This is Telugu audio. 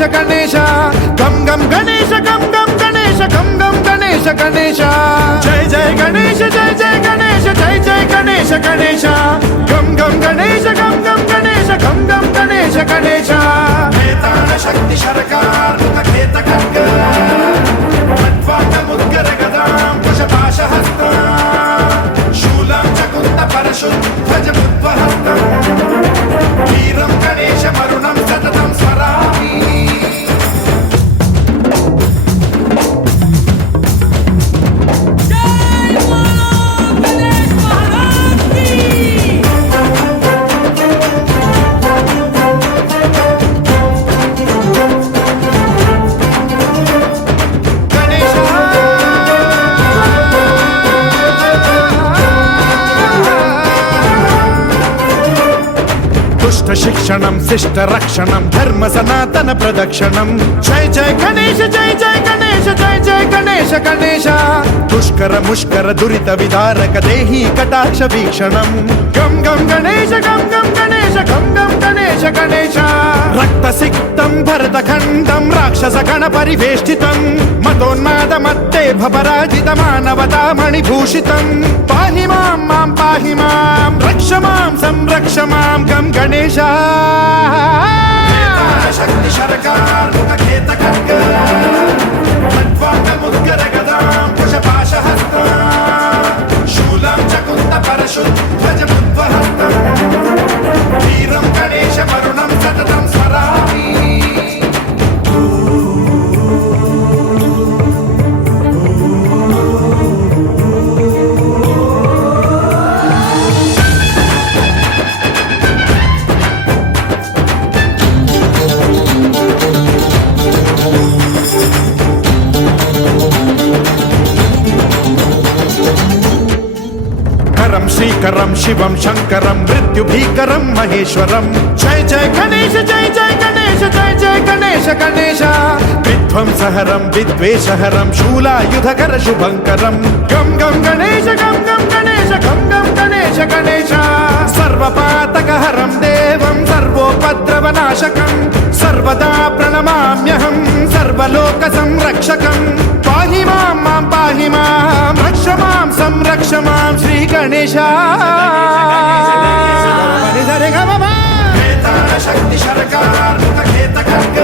గణేశ గణేశ గం గం గణేశ గం గం గణేశ గం గం గణేశ గణేశ జయ జయ గణేశ జయ జయ గణేశ జయ జయ గణేశ గణేశ గం గం గణేశ గం గం గణేశ గం గం గణేశ గణేశ వేతాళ శక్తి శరకార్ ముఖేత ఖడ్గ ముద్గర గదాం కుశపాశహస్తం శూలం చకుంద పరశుధ్వజ ముద్వహస్తం వీరం గణేశ మరుణం సతతం స్మరామి శిక్షణం శిష్ట రక్షణం ధర్మ సనాతన ప్రదక్షిణం జయ జయ గణేశ జయ జయ గణేశ జయ జయ గణేశ గణేశ దుష్కర ముష్కర దురిత విదారక దేహి కటాక్ష వీక్షణం గం గం గణేశ గం గం గణేశ గం గం గణేశ గణేశ రక్త సిక్తం భరత ఖండం రాక్షస గణ పరివేష్టితం మతోన్మాద మత్తే భపరాజిత మానవతా మణిభూషితం పాహి మాం మాం పాహి మాం రక్ష మాం సంరక్ష మాం గం గణేశ శక్తి శరకార్ ముఖేత ఖడ్గ ముద్గర గదాం కుశపాశహస్తం శూలం చకుంద పరశుధ్వజ ముద్వహస్తం వీరం గణేశ మరుణం సతతం స్మరామి శ్రీకరం శివం శంకరం మృత్యుభీకరం మహేశ్వరం జయ జయ గణేశ జయ జయ గణేశ జయ జయ గణేశ గణేశ విధ్వంసహరం విద్వేషహరం శూలాయుధకర శుభంకరం గం గం గణేశ గం గం గణేశ గం గం గణేశ గణేశ సర్వపాతకహరం దేవం సర్వోపద్రవనాశకం సర్వదా ప్రణమామ్యహం సర్వలోక సంరక్షకం పాహి మాం మాం పాహి మాం రక్ష మాం సంరక్ష మాం శ్రీ గణేశ శక్తి శరకార్ ముఖేత ఖడ్గ